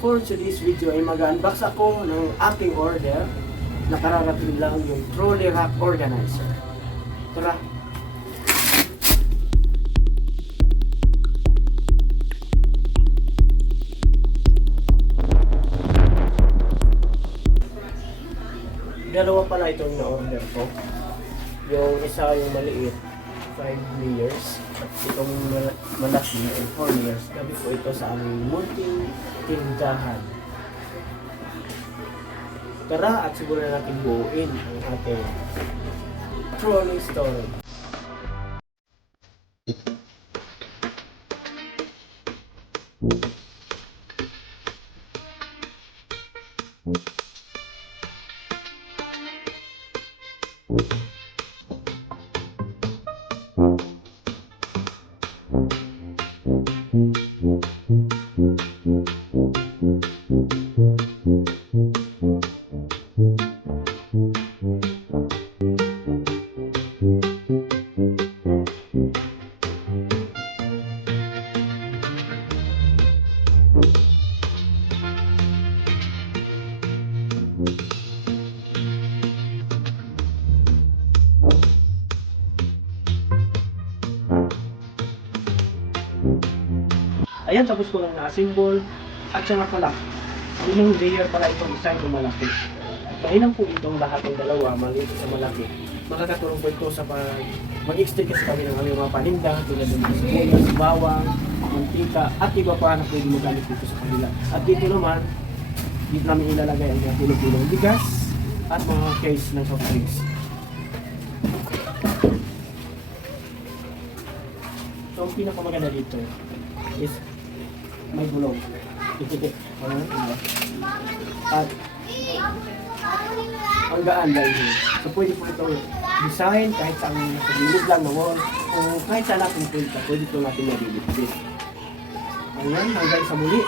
For today's video ay mag-unbox ako ng aking order na kararating lang yung trolley rack organizer. Tara! Dalawa pala itong na-order ko. Yung isa yung maliit, 5 layers. Itong malaki ay 4 layers. Gabi ko ito sa aming munting tindahan. Tara at siguro natin buuin ang ating trolley storage. Ayan, tapos ko lang na-assemble. At saka pala, ilang layer pala itong isa yung malaki. Kailan po itong lahat ng dalawa, maliit sa malaki. Makakatulong po ito sa mag-extend kasi kami ng aming mga paninda, tulad ng sibuyas, bawang, mantika, at iba pa na pwede magamit dito sa kanila. At dito naman, dito namin ilalagay ang mga tulong-tulong bigas at mga case ng soft drinks. So, ang pinakamaganda dito is may gulong. At ang gaan dahil so pwede po ito design kahit saan sa gilid lang na wall o kahit saan natin punta, pwede ito natin mabibigit. Ayan, hanggang sa muli.